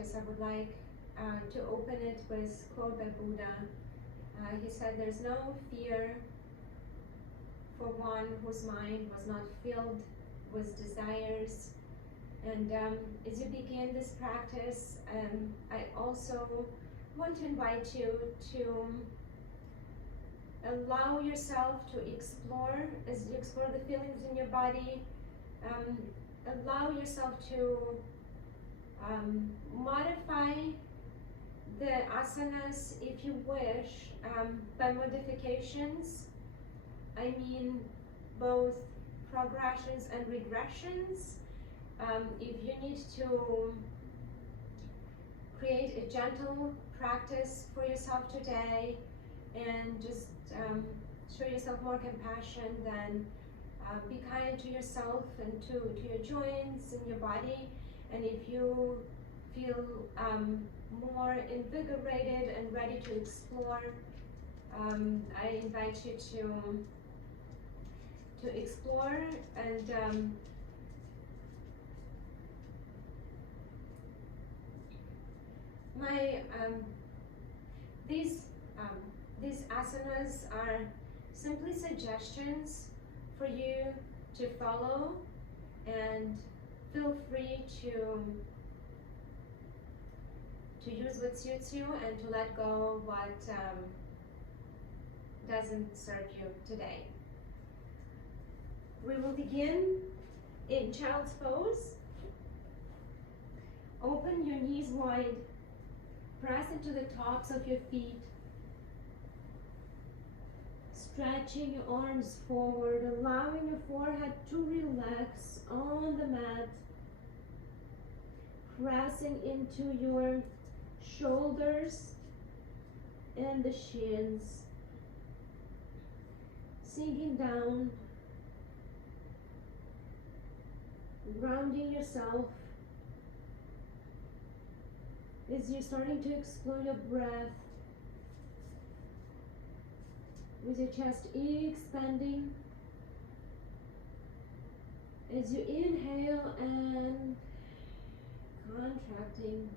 practice, I would like to open it with a quote by Buddha. He said, "There's no fear for one whose mind was not filled with desires." And as you begin this practice, I also want to invite you to allow yourself to explore, as you explore the feelings in your body, allow yourself to modify the asanas if you wish. By modifications, I mean both progressions and regressions. If you need to create a gentle practice for yourself today and just show yourself more compassion, then be kind to yourself and to your joints and your body. And if you feel more invigorated and ready to explore, I invite you to explore. And these asanas are simply suggestions for you to follow, and feel free to use what suits you and to let go what doesn't serve you today. We will begin in child's pose. Open your knees wide, press into the tops of your feet, stretching your arms forward, allowing your forehead to relax on the mat, pressing into your shoulders and the shins, sinking down, grounding yourself as you're starting to explore your breath, with your chest expanding as you inhale and contracting.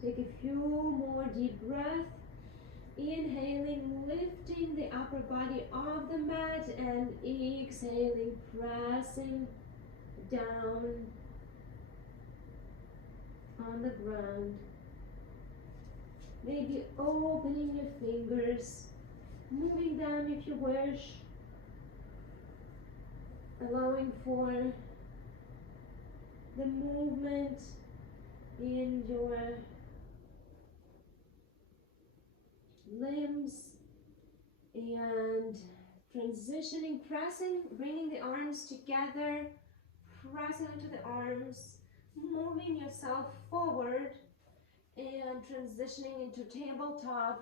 Take a few more deep breaths. Inhaling, lifting the upper body off the mat, and exhaling, pressing down on the ground. Maybe opening your fingers, moving them if you wish, allowing for the movement in your limbs, and transitioning, pressing, bringing the arms together, pressing into the arms, moving yourself forward, and transitioning into tabletop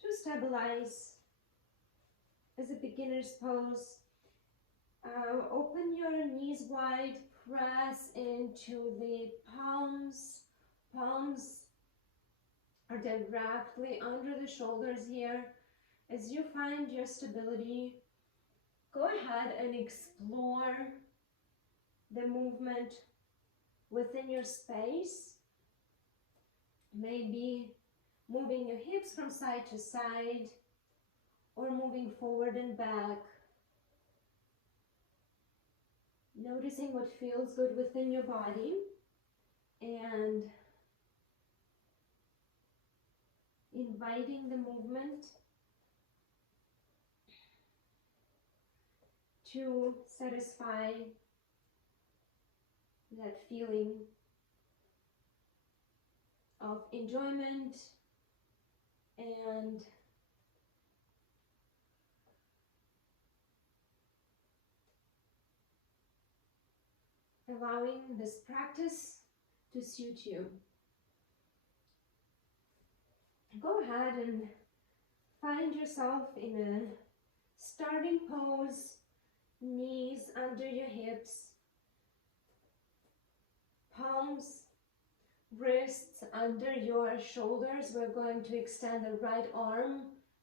to stabilize as a beginner's pose. Open your knees wide, press into the palms. Palms are directly under the shoulders here. As you find your stability, go ahead and explore the movement within your space. Maybe moving your hips from side to side, or moving forward and back. Noticing what feels good within your body, and inviting the movement to satisfy that feeling of enjoyment and allowing this practice to suit you. Go ahead and find yourself in a starting pose, knees under your hips, palms, wrists under your shoulders. We're going to extend the right arm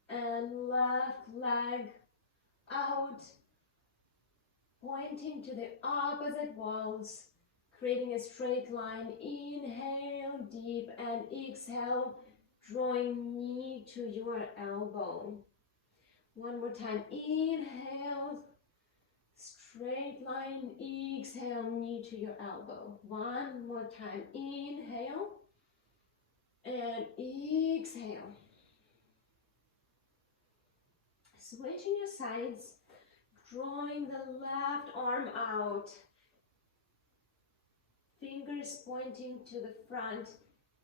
and left leg out, pointing to the opposite walls, creating a straight line. Inhale deep and exhale, drawing knee to your elbow. One more time. Inhale, straight line. Exhale, knee to your elbow. One more time. Inhale and exhale. Switching your sides, drawing the left arm out. Fingers pointing to the front,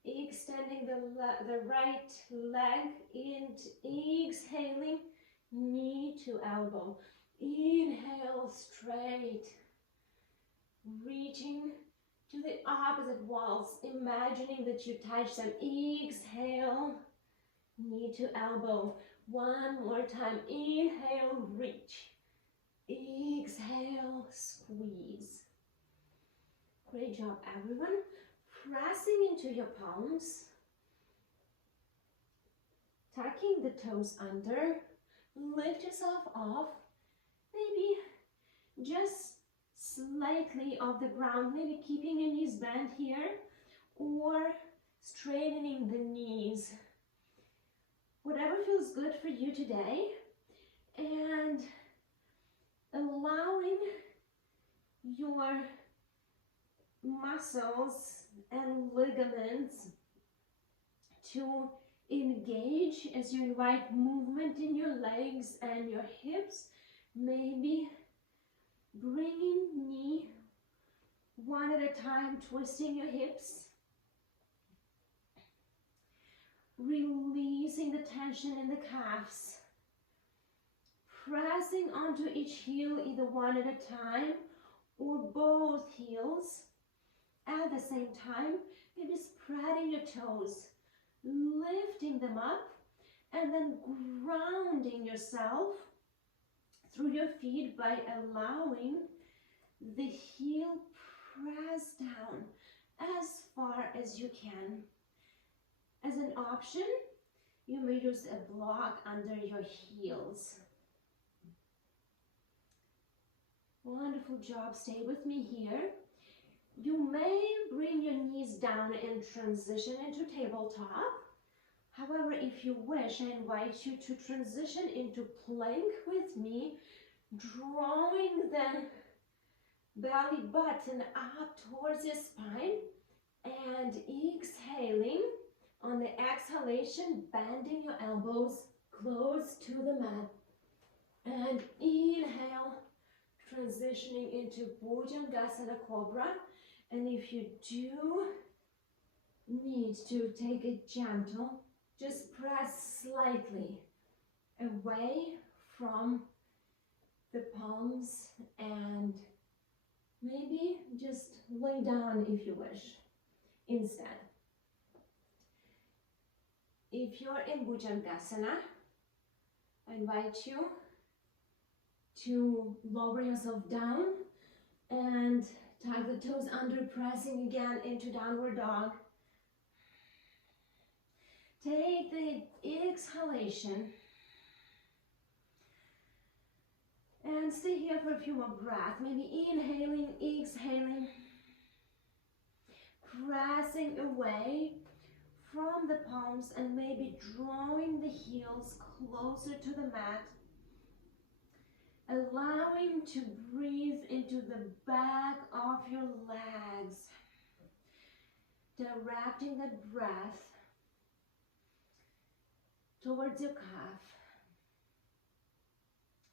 extending the right leg, exhaling, knee to elbow. Inhale, straight, reaching to the opposite walls, imagining that you touch them. Exhale, knee to elbow. One more time. Inhale, reach. Exhale, squeeze. Great job, everyone. Pressing into your palms. Tucking the toes under. Lift yourself off. Maybe just slightly off the ground. Maybe keeping your knees bent here. Or straightening the knees. Whatever feels good for you today. And allowing your muscles and ligaments to engage as you invite movement in your legs and your hips. Maybe bringing knee one at a time, twisting your hips. Releasing the tension in the calves. Pressing onto each heel, either one at a time or both heels at the same time. Maybe spreading your toes, lifting them up, and then grounding yourself through your feet by allowing the heel press down as far as you can. As an option, you may use a block under your heels. Wonderful job. Stay with me here. You may bring your knees down and transition into tabletop. However, if you wish, I invite you to transition into plank with me, drawing the belly button up towards your spine and exhaling. On the exhalation, bending your elbows close to the mat. And inhale, transitioning into Bhujangasana Cobra. And if you do need to take it gentle, just press slightly away from the palms and maybe just lay down if you wish instead. If you're in Bhujangasana, I invite you to lower yourself down and tuck the toes under, pressing again into downward dog. Take the exhalation and stay here for a few more breaths. Maybe inhaling, exhaling, pressing away from the palms and maybe drawing the heels closer to the mat. Allowing to breathe into the back of your legs. Directing the breath towards your calf.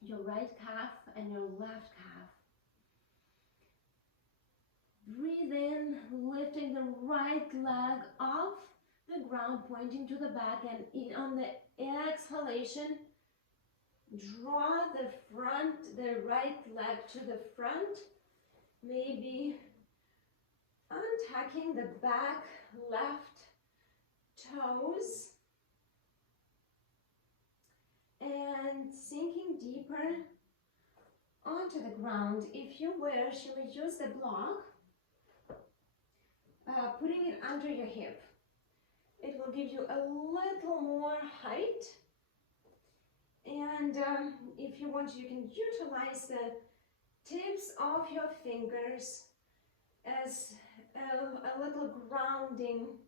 Your right calf and your left calf. Breathe in, lifting the right leg off the ground, pointing to the back, and on the exhalation, draw the right leg to the front, maybe untucking the back left toes and sinking deeper onto the ground. If you wish, you may use the block, putting it under your hip. It will give you a little more height. And if you want, you can utilize the tips of your fingers as a little grounding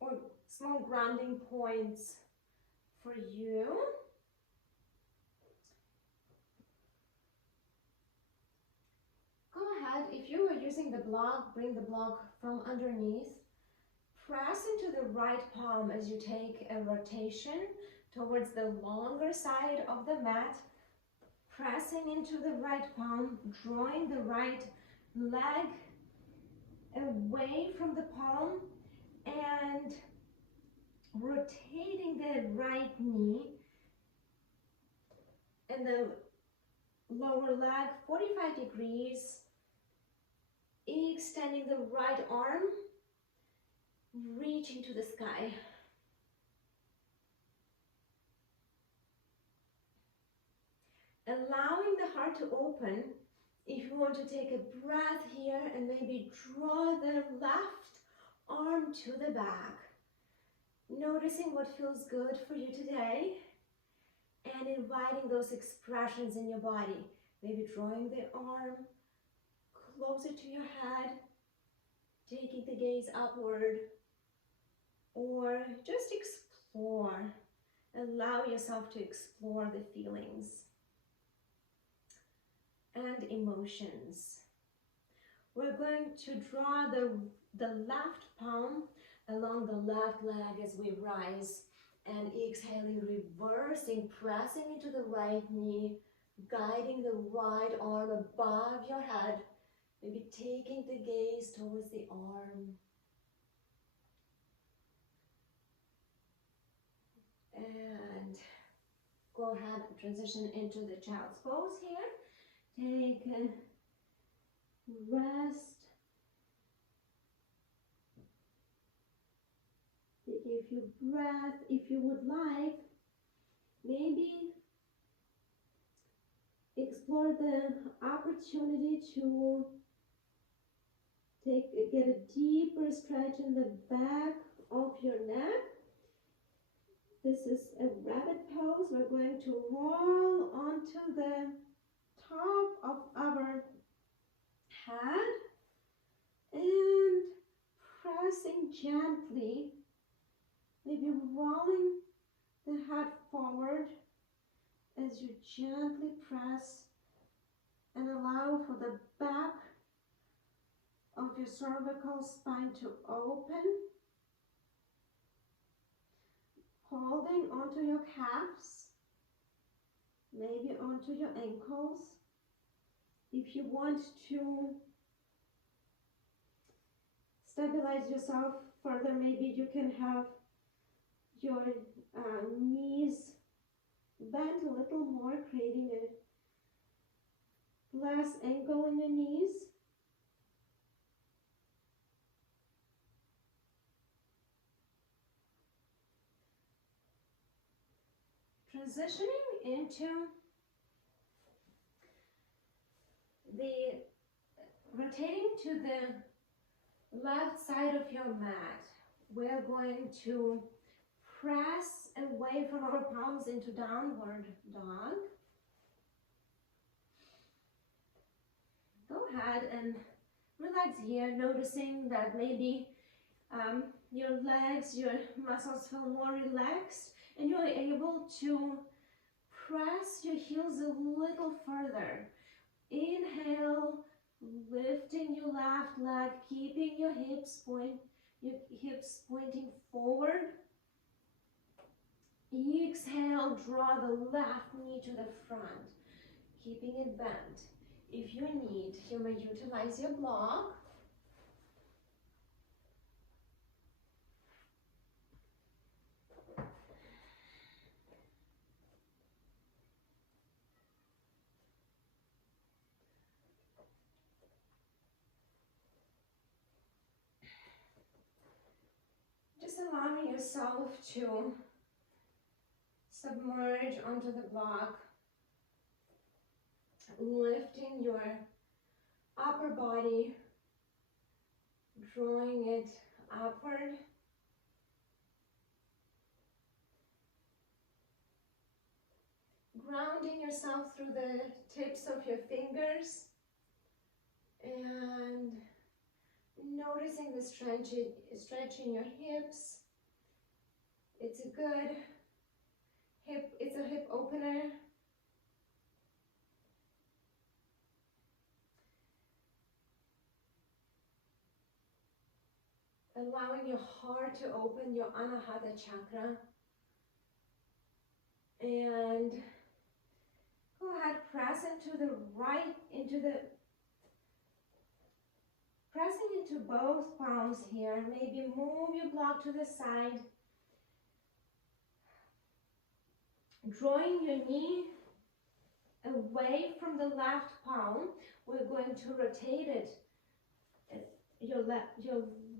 or small grounding points for you. Go ahead, if you are using the block, bring the block from underneath. Press into the right palm as you take a rotation towards the longer side of the mat. Pressing into the right palm, drawing the right leg away from the palm and rotating the right knee and the lower leg 45 degrees, extending the right arm, reaching to the sky. Allowing the heart to open. If you want to take a breath here and maybe draw the left arm to the back. Noticing what feels good for you today and inviting those expressions in your body. Maybe drawing the arm closer to your head, taking the gaze upward, or just explore. Allow yourself to explore the feelings and emotions. We're going to draw the left palm along the left leg as we rise, and exhaling, reversing, pressing into the right knee, guiding the right arm above your head, maybe taking the gaze towards the arm. And go ahead and transition into the child's pose here. Take a rest. Take a few breaths. If you would like, maybe explore the opportunity to get a deeper stretch in the back of your neck. This is a rabbit pose. We're going to roll onto the top of our head and pressing gently, maybe rolling the head forward as you gently press and allow for the back of your cervical spine to open, holding onto your calves, maybe onto your ankles. If you want to stabilize yourself further, maybe you can have your knees bent a little more, creating a less angle in your knees. Transitioning into the rotating to the left side of your mat. We're going to press away from our palms into downward dog. Go ahead and relax here, noticing that maybe your legs, your muscles feel more relaxed, and you're able to press your heels a little further. Inhale, lifting your left leg, keeping your hips pointing forward. Exhale, draw the left knee to the front, keeping it bent. If you need, you may utilize your block. Just allowing yourself to submerge onto the block, lifting your upper body, drawing it upward. Grounding yourself through the tips of your fingers. And noticing the stretching your hips. It's a good it's a hip opener. Allowing your heart to open, your Anahata chakra. And go ahead, press into the right, pressing into both palms here. Maybe move your block to the side. Drawing your knee away from the left palm, we're going to rotate it, your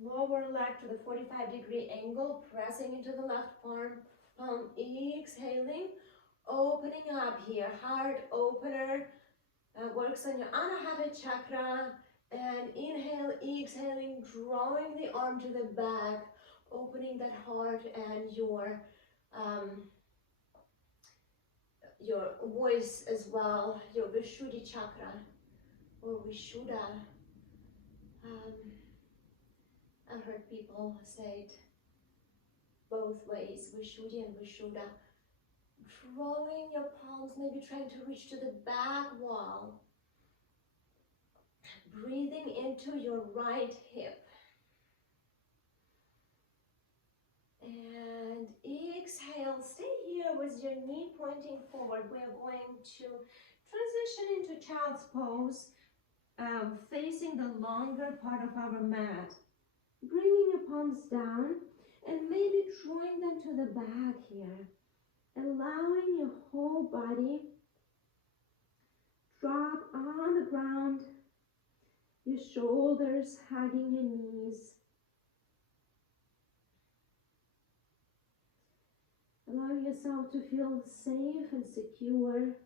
lower leg to the 45-degree angle, pressing into the left palm, exhaling, opening up here, heart opener, works on your Anahata chakra, and inhale, exhaling, drawing the arm to the back, opening that heart and your voice as well, your Vishuddhi chakra or Vishuddha. I've heard people say it both ways, Vishuddhi and Vishuddha. Drawing your palms, maybe trying to reach to the back wall. Breathing into your right hip. And exhale, stay here with your knee pointing forward. We're going to transition into child's pose, facing the longer part of our mat. Bringing your palms down and maybe drawing them to the back here. Allowing your whole body drop on the ground, your shoulders hugging your knees. Allow yourself to feel safe and secure.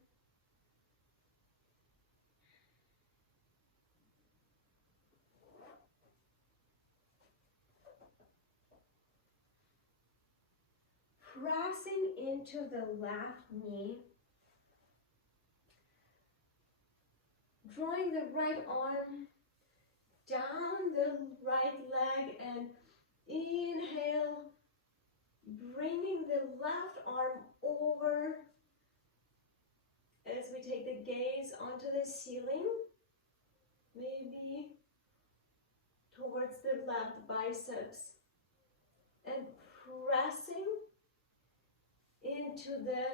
Pressing into the left knee. Drawing the right arm down the right leg and inhale. Bringing the left arm over as we take the gaze onto the ceiling, maybe towards the left biceps, and pressing into the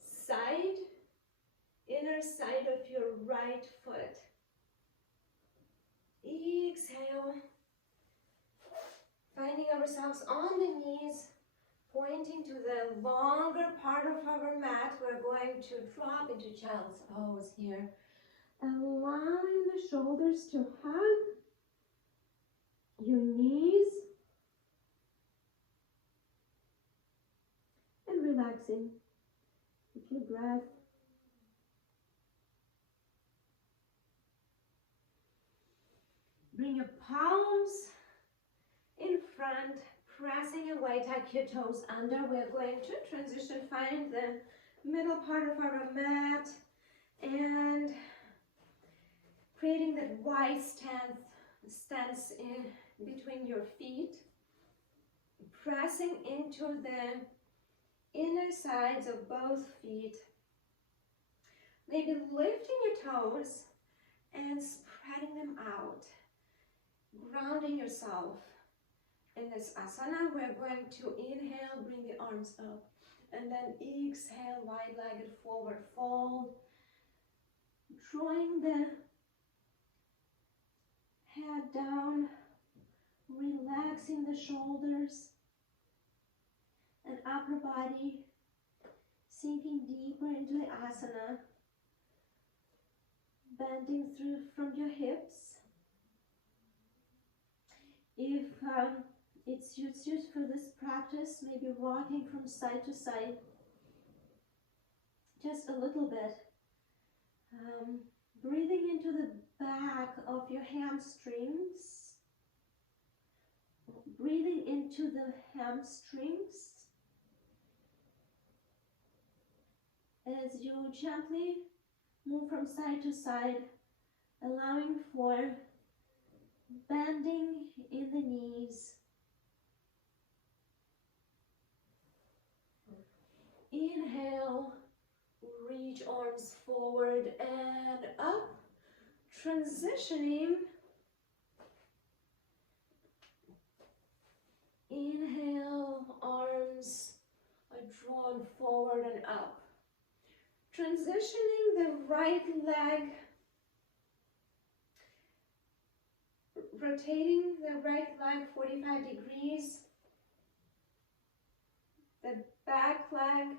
side, inner side of your right foot. Exhale. Finding ourselves on the knees, pointing to the longer part of our mat. We're going to drop into child's pose here. Allowing the shoulders to hug your knees. And relaxing with your breath. Bring your palms in front, pressing away, tuck your toes under. We're going to transition, find the middle part of our mat and creating that wide stance in between your feet, pressing into the inner sides of both feet, maybe lifting your toes and spreading them out, grounding yourself. In this asana, we're going to inhale, bring the arms up, and then exhale, wide-legged forward fold, drawing the head down, relaxing the shoulders and upper body, sinking deeper into the asana, bending through from your hips. If it suits you for this practice, maybe rocking from side to side, just a little bit. Breathing into the back of your hamstrings. Breathing into the hamstrings as you gently move from side to side, allowing for bending in the knees. Inhale, reach arms forward and up, transitioning. Inhale, arms are drawn forward and up. Transitioning the right leg, rotating the right leg 45 degrees, the back leg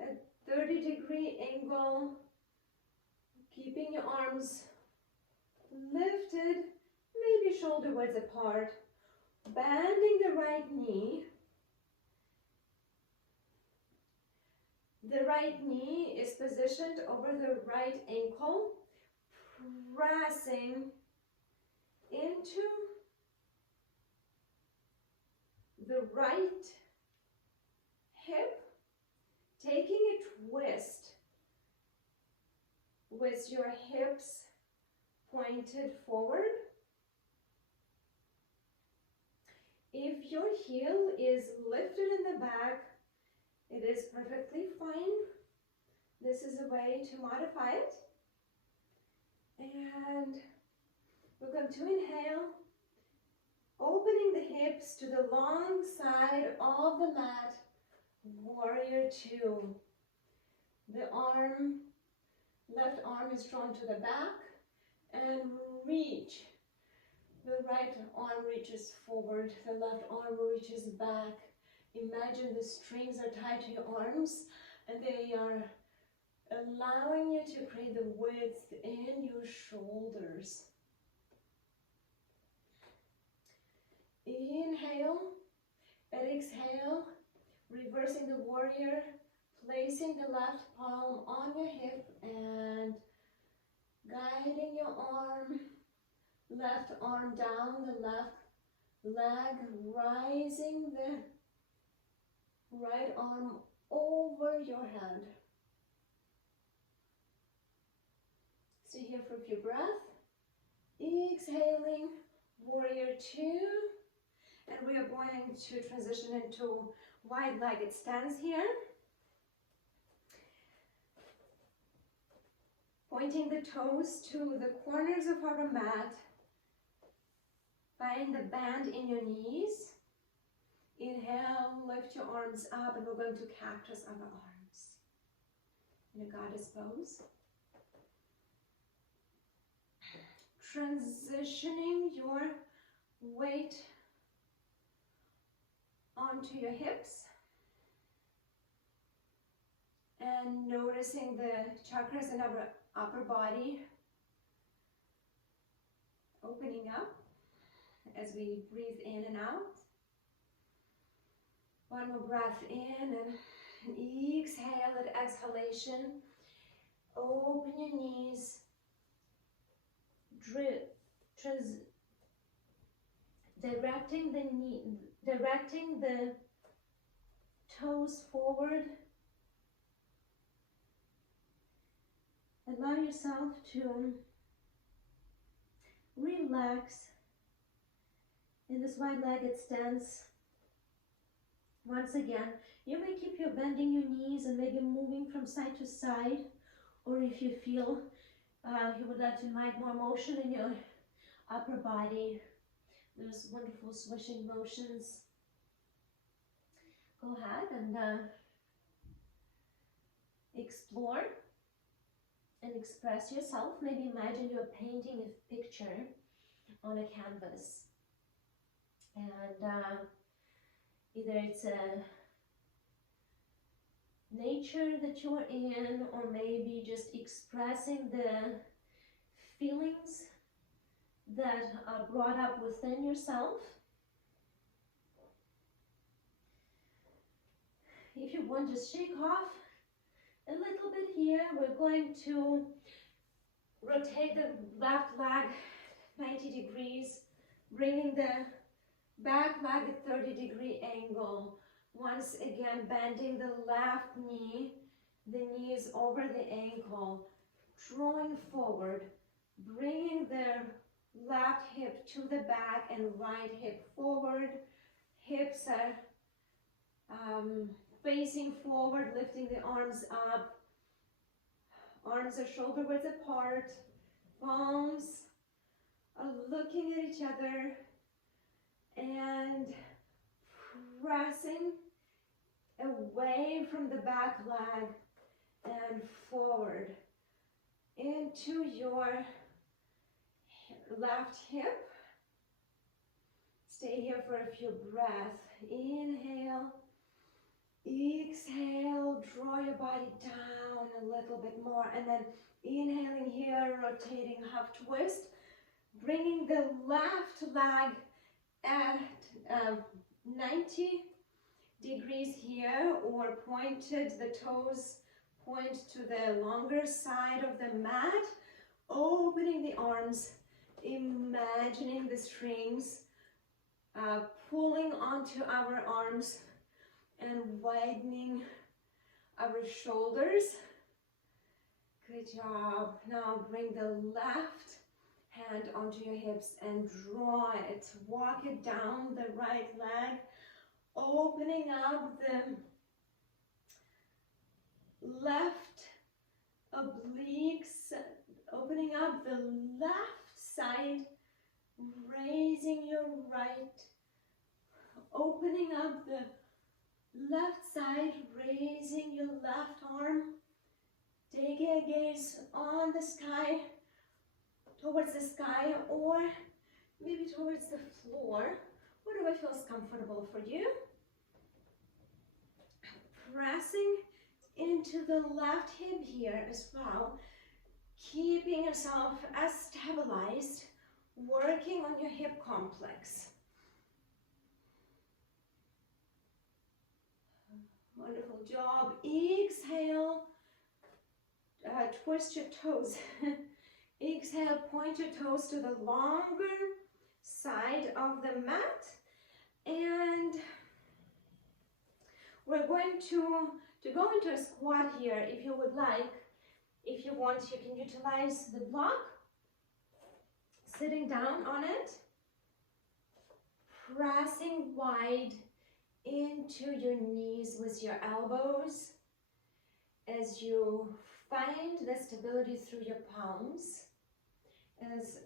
at 30-degree angle, keeping your arms lifted, maybe shoulder width apart, bending the right knee. The right knee is positioned over the right ankle, pressing into the right hip, taking a twist with your hips pointed forward. If your heel is lifted in the back, it is perfectly fine. This is a way to modify it. And we're going to inhale, opening the hips to the long side of the mat, warrior two. The left arm is drawn to the back and reach. The right arm reaches forward, the left arm reaches back. Imagine the strings are tied to your arms and they are allowing you to create the width in your shoulders. Inhale and exhale, reversing the warrior, placing the left palm on your hip and guiding your left arm down the left leg, rising the right arm over your head. Stay here for a few breaths. Exhaling, warrior two. And we are going to transition into wide-legged stance here. Pointing the toes to the corners of our mat. Find the bend in your knees. Inhale, lift your arms up, and we're going to cactus our arms in a goddess pose. Transitioning your weight onto your hips and noticing the chakras in our upper body opening up as we breathe in and out. One more breath in and exhale at exhalation. Open your knees. Directing the toes forward. Allow yourself to relax in this wide-legged stance. Once again, you may keep your bending your knees and maybe moving from side to side, or if you feel you would like to invite more motion in your upper body, there's wonderful swishing motions. Go ahead and explore and express yourself. Maybe imagine you're painting a picture on a canvas, and either it's a nature that you're in, or maybe just expressing the feelings that are brought up within yourself. If you want, just shake off a little bit here. We're going to rotate the left leg 90 degrees, bringing the back leg at 30-degree angle. Once again, bending the left knee. The knee is over the ankle. drawing forward, bringing the left hip to the back and right hip forward. Hips are facing forward, lifting the arms up. Arms are shoulder width apart. Palms are looking at each other and pressing away from the back leg and forward into your left hip. Stay here for a few breaths. Inhale, exhale, draw your body down a little bit more, and then inhaling here, rotating half twist, bringing the left leg at 90 degrees here, or pointed, the toes point to the longer side of the mat, opening the arms, imagining the strings pulling onto our arms and widening our shoulders. Good job. Now bring the left hand onto your hips and draw it. Walk it down the right leg, opening up the left obliques, opening up the left side, raising your right, opening up the left side, raising your left arm, taking a gaze on the sky, towards the sky, or maybe towards the floor, whatever feels comfortable for you. Pressing into the left hip here as well, keeping yourself as stabilized, working on your hip complex. Wonderful job. Exhale, twist your toes. Exhale, point your toes to the longer side of the mat, and we're going to go into a squat here. If you would like, if you want, you can utilize the block, sitting down on it, pressing wide into your knees with your elbows as you find the stability through your palms. As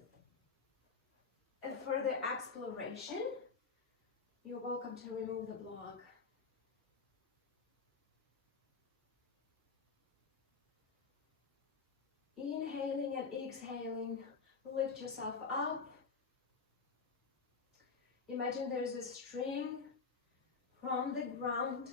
a further exploration, you're welcome to remove the block. Inhaling and exhaling, lift yourself up. Imagine there's a string from the ground